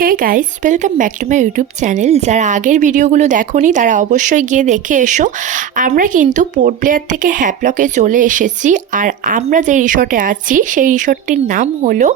Hey guys, welcome back to my YouTube channel. যারা আগের ভিডিওগুলো দেখোনি তারা অবশ্যই গিয়ে দেখে এসো। আমরা কিন্তু পোর্ট ব্লেয়ার থেকে হ্যাভলকে চলে এসেছি। আর আমরা যে রিসর্টে আছি সেই রিসর্টটির নাম হলো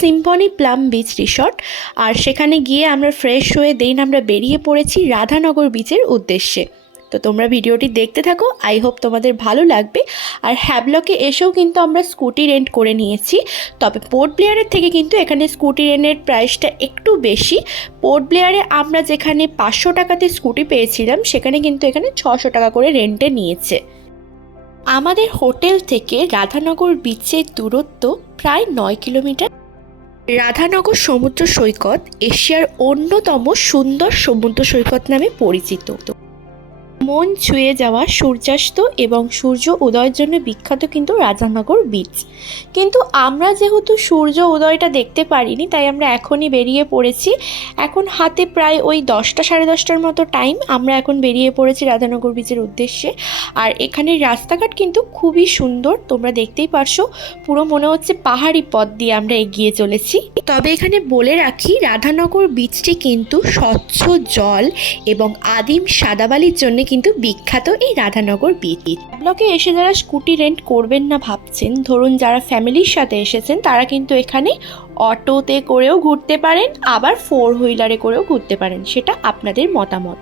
সিম্ফনি প্লাম বিচ রিসর্ট। আর সেখানে গিয়ে আমরা ফ্রেশ হয়ে দেন আমরা বেরিয়ে পড়েছি রাধানগর বিচের উদ্দেশ্যে। তো তোমরা ভিডিওটি দেখতে থাকো, আই হোপ তোমাদের ভালো লাগবে। আর হ্যাভলকে এসেও কিন্তু আমরা স্কুটি রেন্ট করে নিয়েছি, তবে পোর্ট ব্লেয়ারের থেকে কিন্তু এখানে স্কুটি রেন্টের প্রাইসটা একটু বেশি। পোর্ট ব্লেয়ারে আমরা যেখানে 500 টাকাতে স্কুটি পেয়েছিলাম সেখানে কিন্তু এখানে 600 টাকা করে রেন্টে নিয়েছে। আমাদের হোটেল থেকে রাধানগর বিচের দূরত্ব প্রায় 9 কিলোমিটার। রাধানগর সমুদ্র সৈকত এশিয়ার অন্যতম সুন্দর সমুদ্র সৈকত নামে পরিচিত। মন ছুঁয়ে যাওয়া সূর্যাস্ত এবং সূর্য উদয়ের জন্য বিখ্যাত কিন্তু রাধানগর বিচ। কিন্তু আমরা যেহেতু সূর্য উদয়টা দেখতে পারিনি, তাই আমরা এখনই বেরিয়ে পড়েছি। এখন হাতে প্রায় ওই 10টা সাড়ে 10টার মতো টাইম। আমরা এখন বেরিয়ে পড়েছি রাধানগর বিচের উদ্দেশ্যে। আর এখানের রাস্তাঘাট কিন্তু খুবই সুন্দর, তোমরা দেখতেই পারছো। পুরো মনে হচ্ছে পাহাড়ি পথ দিয়ে আমরা এগিয়ে চলেছি। তবে এখানে বলে রাখি, রাধানগর বিচটি কিন্তু স্বচ্ছ জল এবং আদিম সাদাবালির জন্য কিন্তু বিখ্যাত এই রাধানগর বিচ। ব্লকে এসে যারা স্কুটি রেন্ট করবেন না ভাবছেন, ধরুন যারা ফ্যামিলির সাথে এসেছেন তারা কিন্তু এখানে অটোতে করেও ঘুরতে পারেন, আবার 4 হুইলারে করেও ঘুরতে পারেন, সেটা আপনাদের মতামত।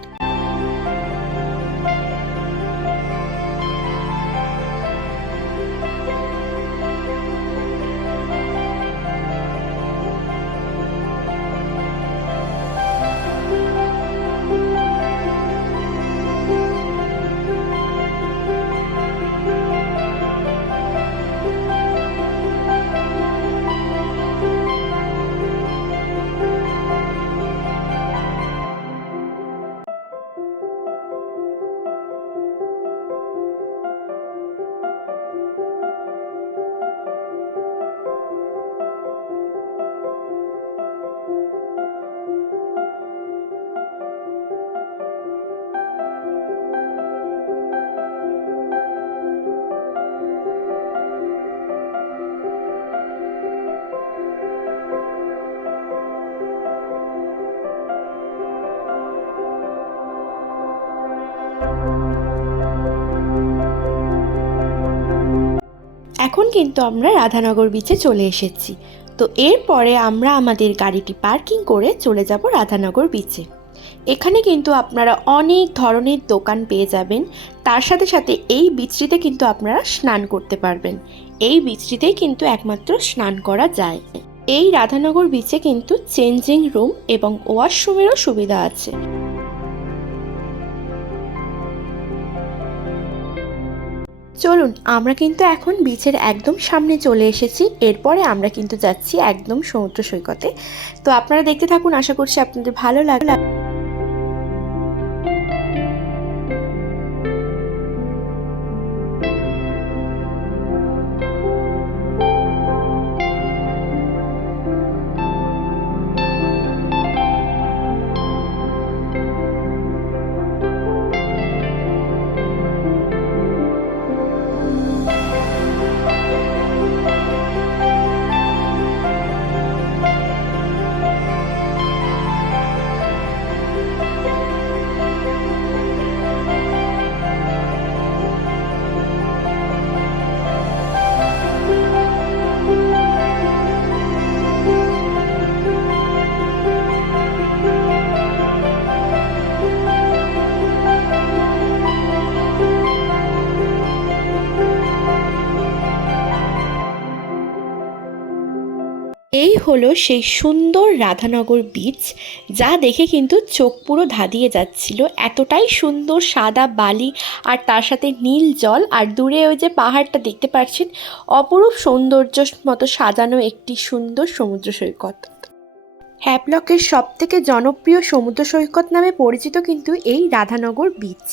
এখন কিন্তু আমরা রাধানগর বিচে চলে এসেছি। তো এরপরে আমরা আমাদের গাড়িটি পার্কিং করে চলে যাব রাধানগর বিচে। এখানে কিন্তু আপনারা অনেক ধরনের দোকান পেয়ে যাবেন। তার সাথে সাথে এই বিচটিতে কিন্তু আপনারা স্নান করতে পারবেন। এই বিচটিতেই কিন্তু একমাত্র স্নান করা যায়। এই রাধানগর বিচে কিন্তু চেঞ্জিং রুম এবং ওয়াশরুমেরও সুবিধা আছে। চলুন, আমরা কিন্তু এখন বিচের একদম সামনে চলে এসেছি। এরপরে আমরা কিন্তু যাচ্ছি একদম সমুদ্র সৈকতে। তো আপনারা দেখতে থাকুন, আশা করছি আপনাদের ভালো লাগবে। এই হলো সেই সুন্দর রাধানগর বিচ, যা দেখে কিন্তু চোখ পুরো ধাঁধিয়ে যাচ্ছিল। এতটাই সুন্দর সাদা বালি আর তার সাথে নীল জল, আর দূরে ওই যে পাহাড়টা দেখতে পাচ্ছেন, অপরূপ সৌন্দর্য মতো সাজানো একটি সুন্দর সমুদ্র সৈকত। হ্যাভলকের সবথেকে জনপ্রিয় সমুদ্র সৈকত নামে পরিচিত কিন্তু এই রাধানগর বিচ।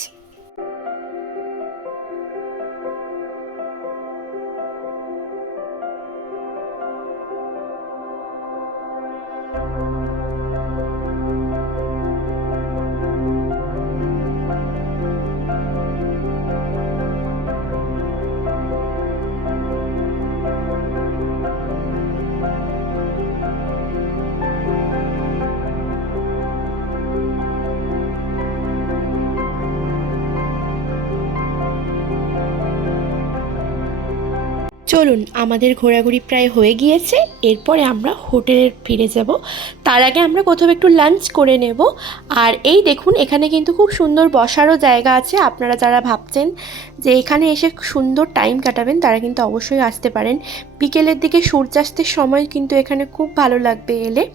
চলুন, আমাদের ঘোরাঘুরি প্রায় হয়ে গিয়েছে। এরপরে আমরা হোটেলে ফিরে যাব। তার আগে আমরা কোথাও একটু লাঞ্চ করে নেব। আর এই দেখুন, এখানে কিন্তু খুব সুন্দর বসারও জায়গা আছে। আপনারা যারা ভাবছেন যে এখানে এসে সুন্দর টাইম কাটাবেন, তারা কিন্তু অবশ্যই আসতে পারেন। বিকেলের দিকে সূর্যাস্তের সময় কিন্তু এখানে খুব ভালো লাগবে এলে।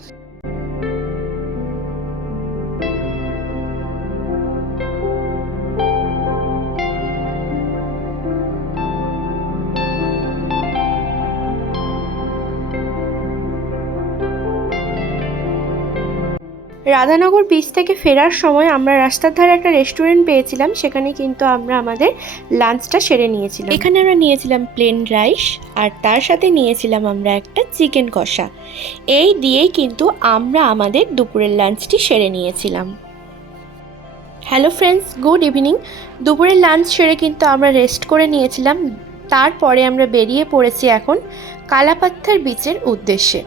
রাধানগর বিচ থেকে ফেরার সময় আমরা রাস্তার ধারে একটা রেস্টুরেন্ট পেয়েছিলাম, সেখানে কিন্তু আমরা আমাদের লাঞ্চটা সেরে নিয়েছিলাম। এখানে আমরা নিয়েছিলাম প্লেন রাইস, আর তার সাথে নিয়েছিলাম আমরা একটা চিকেন কষা। এই দিয়েই কিন্তু আমরা আমাদের দুপুরের লাঞ্চটি সেরে নিয়েছিলাম। Hello friends, good evening. দুপুরের লাঞ্চ সেরে কিন্তু আমরা রেস্ট করে নিয়েছিলাম। তারপরে আমরা বেরিয়ে পড়েছি এখন কালাপাত্থার বিচের উদ্দেশ্যে।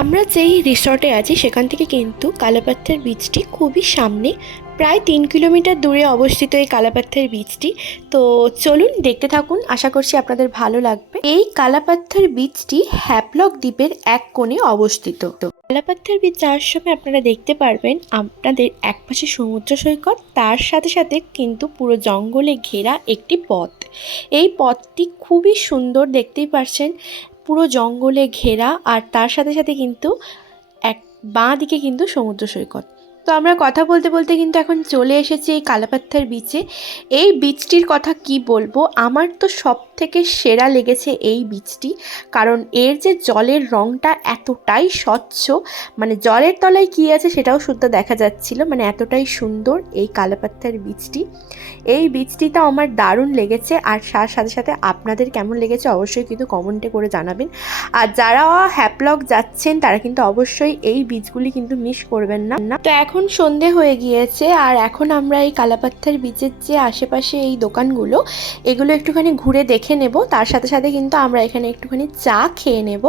আমরা যেই রিসর্টে আছি সেখান থেকে কিন্তু কালাপাত্থার বিচটি খুবই সামনে, প্রায় 3 কিলোমিটার দূরে অবস্থিত এই কালাপাত্থার বিচটি। তো চলুন দেখতে থাকুন, আশা করছি আপনাদের ভালো লাগবে। এই কালাপাত্থার বিচটি হ্যাপলক দ্বীপের এক কোণে অবস্থিত। কালাপাত্থার বিচ যাওয়ার সময় আপনারা দেখতে পারবেন আপনাদের একপাশে সমুদ্র সৈকত, তার সাথে সাথে কিন্তু পুরো জঙ্গলে ঘেরা একটি পথ। এই পথটি খুবই সুন্দর, দেখতেই পারছেন, পুরো জঙ্গলে ঘেরা, আর তার সাথে সাথে কিন্তু এক বাঁ দিকে কিন্তু সমুদ্র সৈকত। তো আমরা কথা বলতে বলতে কিন্তু এখন চলে এসেছি এই কালাপাত্থার বিচে। এই বিচটির কথা কি বলবো, আমার তো সব থেকে সেরা লেগেছে এই বিচটি, কারণ এর যে জলের রঙটা এতটাই স্বচ্ছ, মানে জলের তলায় কী আছে সেটাও শুদ্ধ দেখা যাচ্ছিল, মানে এতটাই সুন্দর এই কালাপাত্থার বিচটি। এই বিচটিতে আমার দারুণ লেগেছে, আর তার সাথে সাথে আপনাদের কেমন লেগেছে অবশ্যই কিন্তু কমেন্টে করে জানাবেন। আর যারা হ্যাপলক যাচ্ছেন তারা কিন্তু অবশ্যই এই বিচগুলি কিন্তু মিস করবেন না। তো এখন সন্ধে হয়ে গিয়েছে, আর এখন আমরা এই কালাপাত্থার বিচের যে আশেপাশে এই দোকানগুলো, এগুলো একটুখানি ঘুরে দেখে নেব। তার সাথে সাথে কিন্তু আমরা এখানে একটুখানি চা খেয়ে নেব।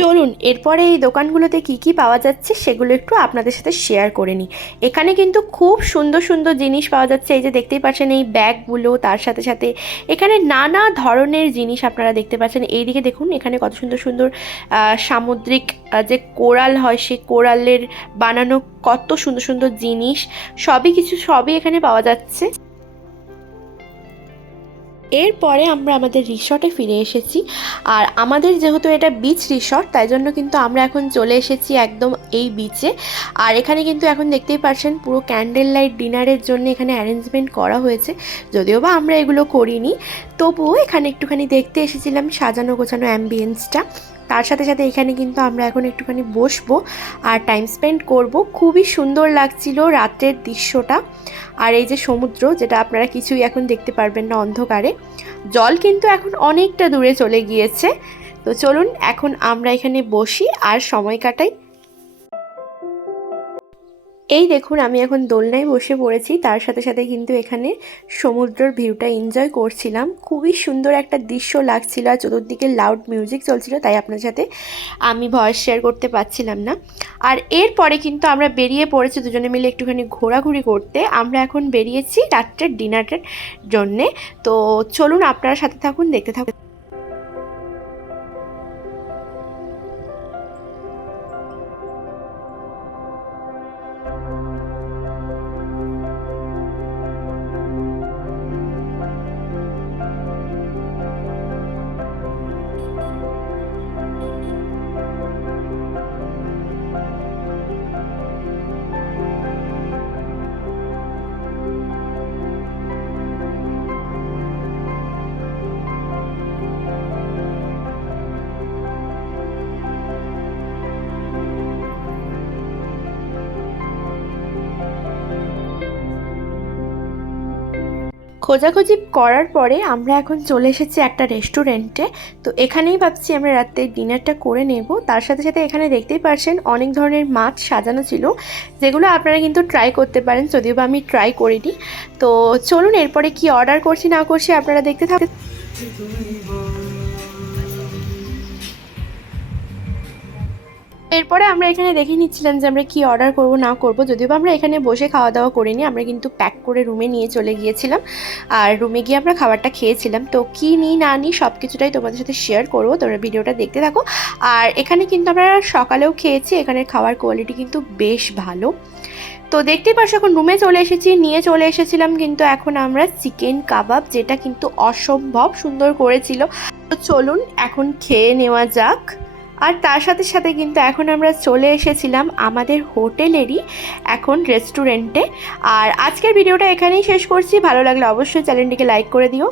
চলুন এরপরে এই দোকানগুলোতে কি কি পাওয়া যাচ্ছে সেগুলো একটু আপনাদের সাথে শেয়ার করে নিই। এখানে কিন্তু খুব সুন্দর সুন্দর জিনিস পাওয়া যাচ্ছে। এই যে দেখতেই পাচ্ছেন এই ব্যাগগুলো, তার সাথে সাথে এখানে নানা ধরনের জিনিস আপনারা দেখতে পাচ্ছেন। এইদিকে দেখুন, এখানে কত সুন্দর সুন্দর সামুদ্রিক যে কোরাল হয়, সেই কোরালের বানানো কত সুন্দর সুন্দর জিনিস, সবই এখানে পাওয়া যাচ্ছে। এরপরে আমরা আমাদের রিসর্টে ফিরে এসেছি, আর আমাদের যেহেতু এটা বিচ রিসর্ট, তাই জন্য কিন্তু আমরা এখন চলে এসেছি একদম এই বিচে। আর এখানে কিন্তু এখন দেখতেই পাচ্ছেন পুরো ক্যান্ডেল লাইট ডিনারের জন্য এখানে অ্যারেঞ্জমেন্ট করা হয়েছে, যদিও বা আমরা এগুলো করিনি, তবুও এখানে একটুখানি দেখতে এসেছিলাম সাজানো গোছানো অ্যাম্বিয়েন্সটা। তার সাথে সাথে এখানে কিন্তু আমরা এখন একটুখানি বসবো আর টাইম স্পেন্ড করব। খুবই সুন্দর লাগছিল রাতের দৃশ্যটা। আর এই যে সমুদ্র, যেটা আপনারা কিছুই এখন দেখতে পারবেন না অন্ধকারে, জল কিন্তু এখন অনেকটা দূরে চলে গিয়েছে। তো চলুন এখন আমরা এখানে বসি আর সময় কাটাই। এই দেখুন, আমি এখন দোলনায় বসে পড়েছি, তার সাথে সাথে কিন্তু এখানে সমুদ্রের ভিউটা এনজয় করছিলাম। খুবই সুন্দর একটা দৃশ্য লাগছিল, আর চতুর্দিকে লাউড মিউজিক চলছিল, তাই আপনার সাথে আমি ভয়েস শেয়ার করতে পারছিলাম না। আর এরপরে কিন্তু আমরা বেরিয়ে পড়েছি দুজনে মিলে একটুখানি ঘোরাঘুরি করতে। আমরা এখন বেরিয়েছি রাত্রের ডিনারের জন্যে। তো চলুন আপনারা সাথে থাকুন, দেখতে থাকুন। খোঁজাখুঁজি করার পরে আমরা এখন চলে এসেছি একটা রেস্টুরেন্টে। তো এখানেই ভাবছি আমরা রাতে ডিনারটা করে নেব। তার সাথে সাথে এখানে দেখতেই পারছেন অনেক ধরনের মাছ সাজানো ছিল, যেগুলো আপনারা কিন্তু ট্রাই করতে পারেন, যদিও বা আমি ট্রাই করিনি। তো চলুন এরপরে কি অর্ডার করছি না করছি আপনারা দেখতে থাকুন। এরপরে আমরা এখানে দেখে নিচ্ছিলাম যে আমরা কি অর্ডার করব না করব। যদিও বা আমরা এখানে বসে খাওয়া দাওয়া করিনি, আমরা কিন্তু প্যাক করে রুমে নিয়ে চলে গিয়েছিলাম। আর রুমে গিয়ে আমরা খাবারটা খেয়েছিলাম। তো কি নিই না নিই সব কিছুটাই তোমাদের সাথে শেয়ার করবো, তোমরা ভিডিওটা দেখতে থাকো। আর এখানে কিন্তু আমরা সকালেও খেয়েছি, এখানের খাওয়ার কোয়ালিটি কিন্তু বেশ ভালো। তো দেখতেই পাচ্ছ এখন রুমে চলে এসেছি, নিয়ে চলে এসেছিলাম কিন্তু এখন আমরা চিকেন কাবাব, যেটা কিন্তু অসম্ভব সুন্দর করেছিল। তো চলুন এখন খেয়ে নেওয়া যাক। আর তার সাথে সাথে কিন্তু এখন আমরা চলে এসেছিলাম আমাদের হোটেলেরই এখন রেস্টুরেন্টে। আর আজকের ভিডিওটা এখানেই শেষ করছি। ভালো লাগলে অবশ্যই চ্যানেলটিকে লাইক করে দিও।